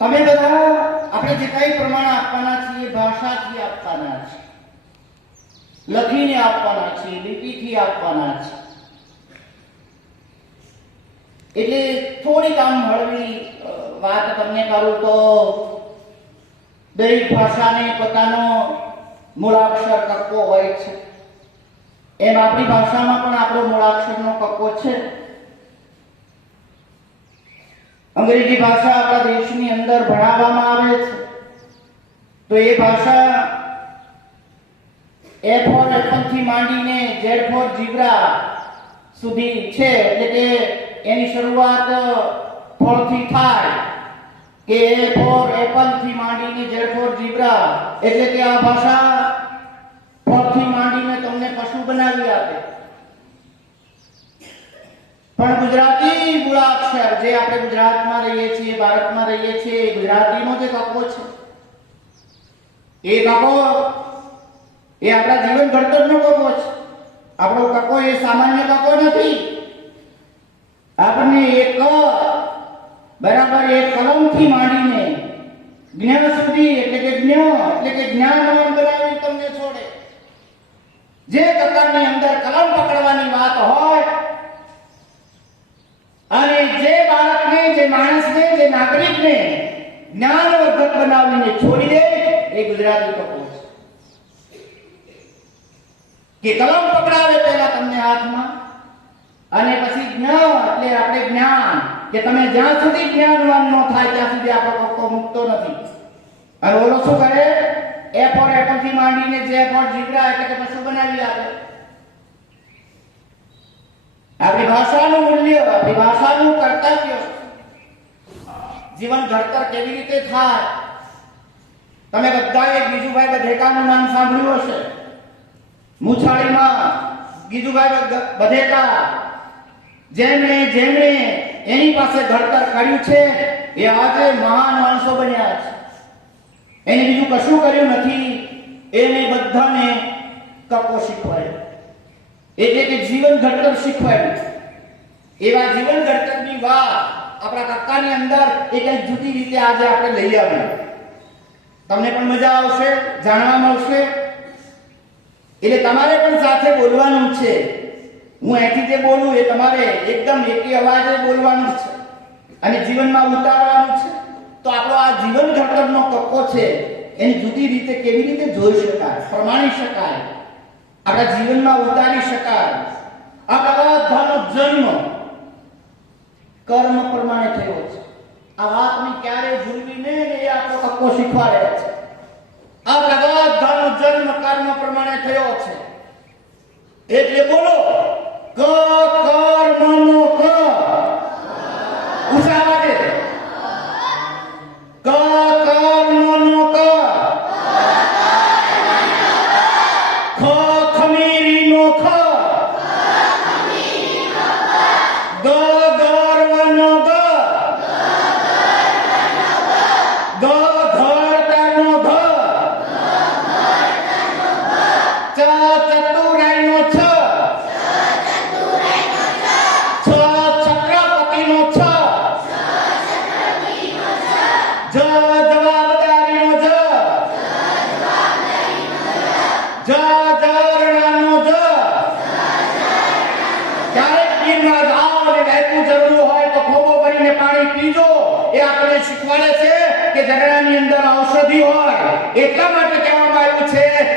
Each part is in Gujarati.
તમે બધા આપણે જે કઈ પ્રમાણે આપવાના છીએ ભાષાથી આપવાના છે. લખીને આપવાના છે, લિપિથી આપવાના છે. એટલે થોડીક આમ હળવી વાત તમને કરું તો દરેક ભાષાને પોતાનો મૂળાક્ષર કક્કો હોય છે. એમ આપણી ભાષામાં પણ આપણો મૂળાક્ષરનો કક્કો છે. અંગ્રેજી ભાષા આપણા દેશની અંદર ભણાવવામાં આવે છે. તો એ ભાષા એ ફોર એપલથી માંડીને ઝેડ ફોર જીબ્રા સુધી છે. એટલે કે એની શરૂઆત ફળથી થાય કે એ ફોર એપલથી માંડીને ઝેડ ફોર જીબ્રા. એટલે કે આ ભાષા ફળથી માંડીને તમને પશુ બનાવી આપે. પણ ગુજરાતી મૂળાક્ષર જે આપણે ગુજરાતમાં રહીએ છીએ, ભારતમાં રહીએ છીએ ગુજરાતીનો જે કપો છે. એ કપો એ આપણા જીવન ઘડતરનો કપો છે. આપણો કપો એ સામાન્ય કપો નથી. આપણને એક, બરાબર એક કલમથી માંડીને જ્ઞાન સુધી, એટલે કે જ્ઞાન, એટલે કે જ્ઞાનવાન બનાવી તમને છોડે. જે કતારની અંદર કલમ પકડવાની વાત હોય અને જે બાળકને, જે માણસને, જે નાગરિકને જ્ઞાનવર્ધક બનાવીને છોડી દે, એ ગુજરાતી કપો છે. કે કલમ પકડાવે પહેલા તમને હાથમાં, અને પછી જ્ઞાન, એટલે આપણે જ્ઞાન. કે તમે જ્યાં સુધી જ્ઞાનવાન ન થાય, ત્યાં સુધી આપણો કક્કો મૂકતો નથી. અને ઓલો શું કરે? એ ફોર એપલ માંડીને જે ફોર જીબ્રા એટલે કે પશુ બનાવી આપે. આપણી ભાષાનું મૂલ્ય આપણી ભાષાનું કર્તવ્ય. જીવન ઘડતર કેવી રીતે થાય? તમે બધાએ ગીજુભાઈ બધેકાનું નામ સાંભળ્યું હશે. મુછાળીમાં ગીજુભાઈ બધ- બધેકા. જેમણે જેમણે એની પાસે ઘડતર કર્યું છે, એ આજે મહાન માણસો બન્યા છે. એને બીજું કશું કર્યું નથી. એને બધાને કપો શીખવાડ્યો. એટલે કે જીવન ઘડતર શીખવાડ્યું એવા જીવન ઘડતરની વાત આપણા કક્કાની અંદર એ કઈ જુદી રીતે આજે આપણે લઈ આવ્યા તમને પણ મજા આવશે, જાણવા મળશે. એટલે તમારે પણ સાથે બોલવાનું છે. હું અહીંથી જે બોલું એ તમારે એકદમ એકી અવાજે બોલવાનું છે. અને જીવનમાં ઉતારવાનું છે. તો આપણો આ જીવન ઘડતરનો કક્કો છે, એની જુદી રીતે કેવી રીતે જોઈ શકાય પ્રમાણી શકાય આપણા જીવનમાં ઉતારી શકાય. આપણા બધાનો જન્મ કર્મ પ્રમાણે થયો છે. આ વાતને ક્યારે ભૂલવી નહીં એ આપણો કક્કો શીખવાડે છે. આપણા બધાનો જન્મ કર્મ પ્રમાણે થયો છે. એટલે બોલો ક કે ઝરણાની અંદર ઔષધિ હોય એટલા માટે કહેવામાં આવ્યું છે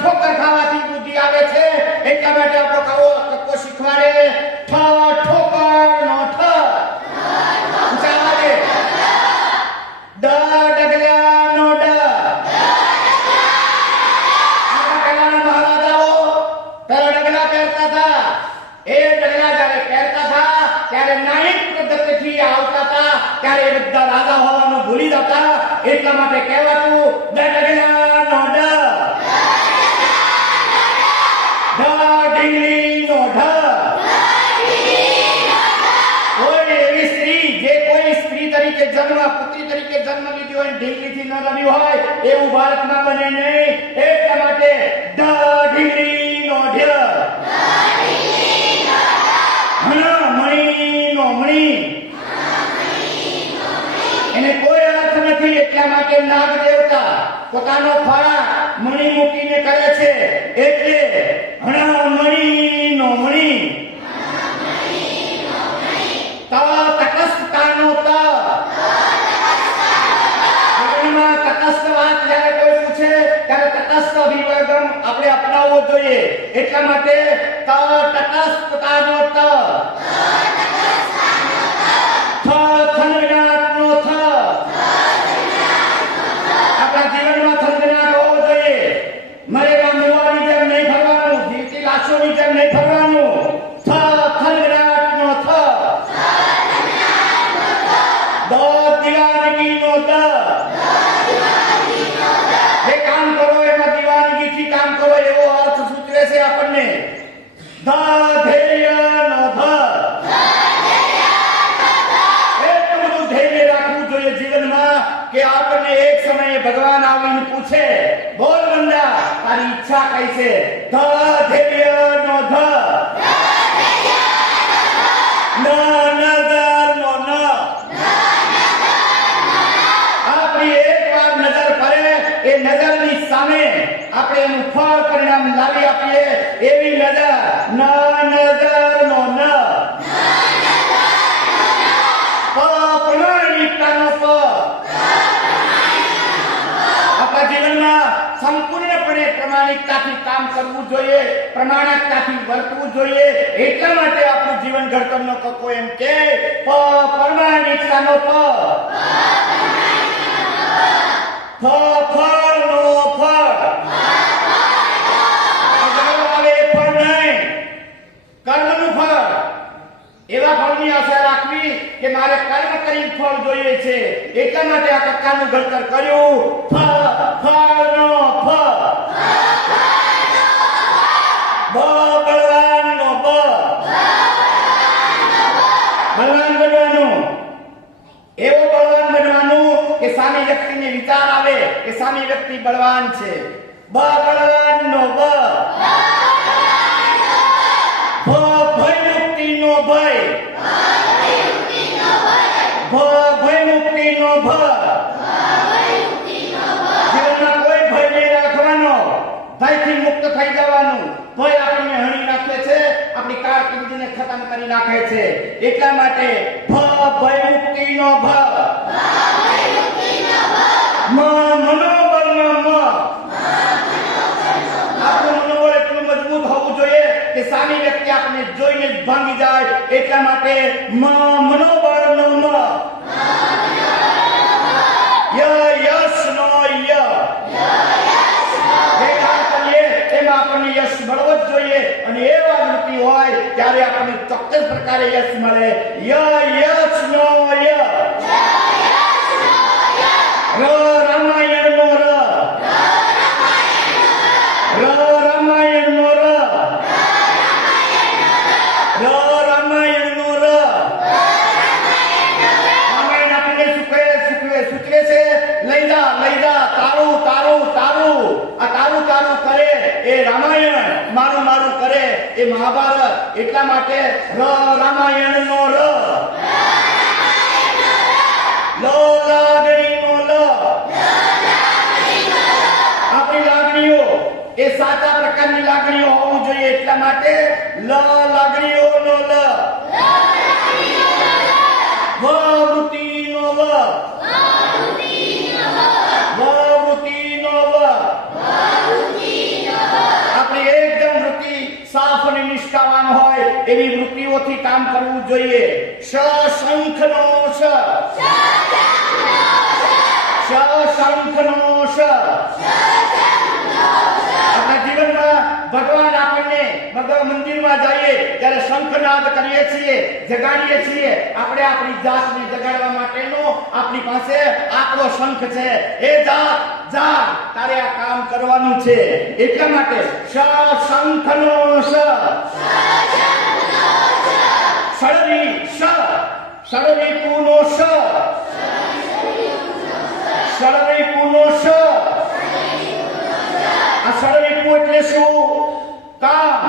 ઠોકર ખાવાથી બુદ્ધિ આવે છે. એટલા માટે આપણો કવો કક્કો શીખવાડે. ઠ ઠોકરનો ઠ. ડ ડ ડગલા પહેરતા હતા. એ ડગલા જ્યારે પહેરતા હતા, ત્યારે નાયક પદ્ધતિથી આવતા હતા, ત્યારે એ બધા રાજા હોવાનું ભૂલી જતા. એટલા માટે કહેવાતું ડગલાનો ડ તરીકે પુત્રી તરીકે જન્મ લીધી હોય ઢીંગલીથી ન રમ્યું હોય એવું ભારતમાં બને નહીં. એટલા માટે ઢ ઢીંગલીનો એને કોઈ અર્થ નથી એટલા નાગ દેવતા પોતાનો ખોરાક મણી મૂકીને કરે છે. એટલે હણા મણી નો મણી. જોઈએ. એટલા માટે ત તટસ્થતાનો ત થ થનગનાટનો થ આપણા જીવનમાં થનગનાટ હોવો જોઈએ મરેલા મુવાની જેમ નહીં ફરવાનું જીવતી લાશોની જેમ નહીં ફરવાનું થ થનગનાટનો થ દ દિવાનગીનો દ જે કામ કરો એમાં દિવાનગીથી કામ કરો એવો અર્થ સૂચવે છે આપણને ધ ધૈર્યનો ધ એટલું બધું ધૈર્ય રાખવું જોઈએ જીવનમાં કે આપણને સમયે ભગવાન આવીને પૂછે, બોલ બંદા તારી ઈચ્છા કઈ છે? ધ ધૈર્યનો ધ. ન ન નજરની સામે આપણે એનું પરિણામ લાવી આપીએ, એવી નજર, ન નજર નો ન પ્રમાણિકતાનો પ આપણા જીવનમાં સંપૂર્ણપણે પ્રમાણિકતાથી કામ કરવું જોઈએ, પ્રમાણિકતાથી વર્તવું જોઈએ, એટલા માટે આપણું જીવન ઘડતરનો કકો એમ કે, પ ફ, ફળનો ફળ. આવે ફળ નહીં ફળ. આશા રાખવી કે મારે કર્મ કરી ફળ જોઈએ છે, એટલા માટે આ કક્કાનું ઘડતર કર્યું. ફળ ફળનો ફ. બ બળવાનનો બ બળવાન બનવાનું. એવો બળવાન બનવાનું કે સામે વ્યક્તિને વિચાર આવે કે સામે વ્યક્તિ બળવાન છે. બ બળવાનનો બ. ભય મુક્તિનો ભય. આપણી ખતમ કરી નાખે છે. એટલા માટે ભ ભય ભ. મ આપણું મનોબળ એટલું મજબૂત હોવું જોઈએ કે સામી વ્યક્તિ આપણે જોઈને જ ભાંગી જાય. એટલા માટે મ મનોબળનો મ. ય યશનો ય જે કામ કરીએ એમાં આપણને યશ મળવો જ જોઈએ અને એવા વૃત્તિ હોય ત્યારે આપણને ચોક્કસ પ્રકારે યશ મળે. ય યશનો ય ર રામાયણનો ર. ર રામાયણનો ર. ર રામાયણ છે. લઈ જા તારું તારું તારું. આ તારું તારું કરે એ રામાયણ. મારું મારું એ મહાભારત. એટલા માટે ર રામાયણનો ર. લ લાગણીનો લ આપણી લાગણીઓ. એ સાચા પ્રકારની લાગણીઓ હોવું જોઈએ એટલા માટે લ લાગણીઓ નો લ. એવી વૃત્તિઓથી કામ કરવું જોઈએ. શ શંખનો શ નો આપણા જીવનમાં ભગવાન આપણને ભગવાન મંદિરમાં જઈએ ત્યારે શંખનાદ કરીએ છીએ જગાડીએ છીએ. આપણે આપણી જાતને જગાડવા માટેનો આપણી પાસે આપણો શંખ છે. એ જાત જા તારે આ કામ કરવાનું છે. એટલા માટે શ શંખનો શ સળરી શ સળરી પૂનો શ સળરી પૂનો શ આ સળરીપુ એટલે શું? કામ,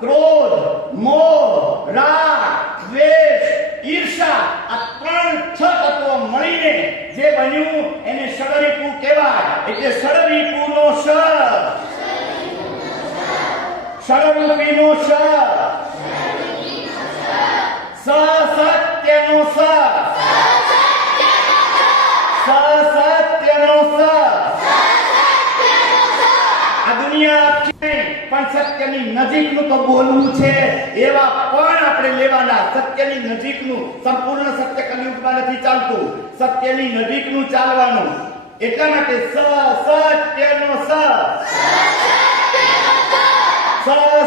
ક્રોધ, મોહ, રાગ, દ્વેષ, ઈર્ષા, આ ત્રણ છ તત્વો મળીને જે બન્યું એને સળરીપુ કહેવાય. એટલે સળરીપુનો સ. સળરૂપીનો સ. સ. સત્યનો સ ચાલવાનું એટલા સ સત્યનો સ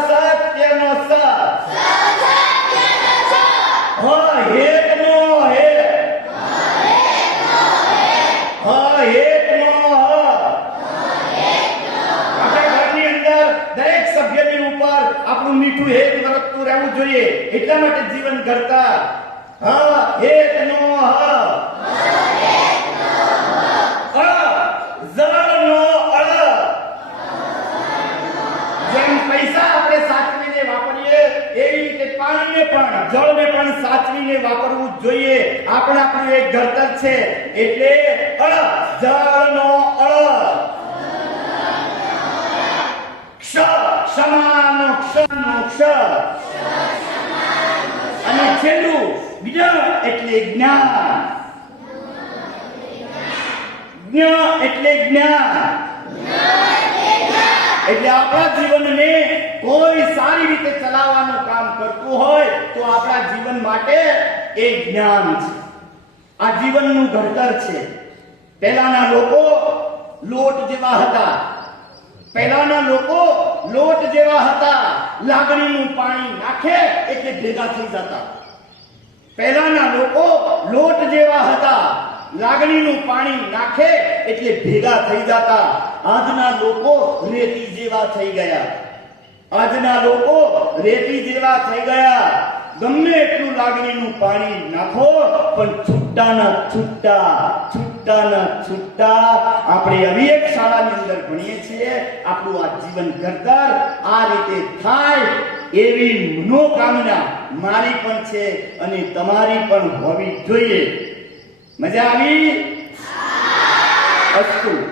સત્યનો સ હે હ હેતનો હ આપણા ઘરની અંદર દરેક સભ્યની ઉપર આપણું મીઠું હેત વર્તતું રહેવું જોઈએ. એટલા માટે જીવન કરતા હ હેત નો હ. પણ સાચવીને વાપરવું જોઈએ. આપણે આપણું એક ઘડતર છે. એટલે અળ જળનો અળ. ક્ષ ક્ષમાનો અને છેલ્લું જ્ઞ એટલે જ્ઞાન જ્ઞ એટલે જ્ઞાન એટલે આપણા જીવનને કોઈ સારી રીતે ચલાવવાનું કામ કરતું હોય તો આપણા જીવન માટે એ જ્ઞાન છે. આ જીવનનું ઘડતર છે. પહેલાના લોકો લોટ જેવા હતા. પહેલાના લોકો લોટ જેવા હતા. લાગણીનું પાણી નાખે એટલે ભેગા થઈ જતા. પહેલાના લોકો લોટ જેવા હતા. લાગણીનું પાણી નાખે એટલે ભેગા થઈ જતા. આજના લોકો રેતી જેવા થઈ ગયા. આજના લોકો રેતી જેવા થઈ ગયા. ગમે એટલું લાગણીનું પાણી નાખો, પણ છૂટાના છૂટા છૂટાના છૂટા. આપણે આવી એક શાળાની અંદર ભણીએ છીએ. આપણું આ જીવન ઘડતર આ રીતે થાય એવી મનોકામના મારી પણ છે અને તમારી પણ હોવી જોઈએ. મજા આવી? અસ્તુ.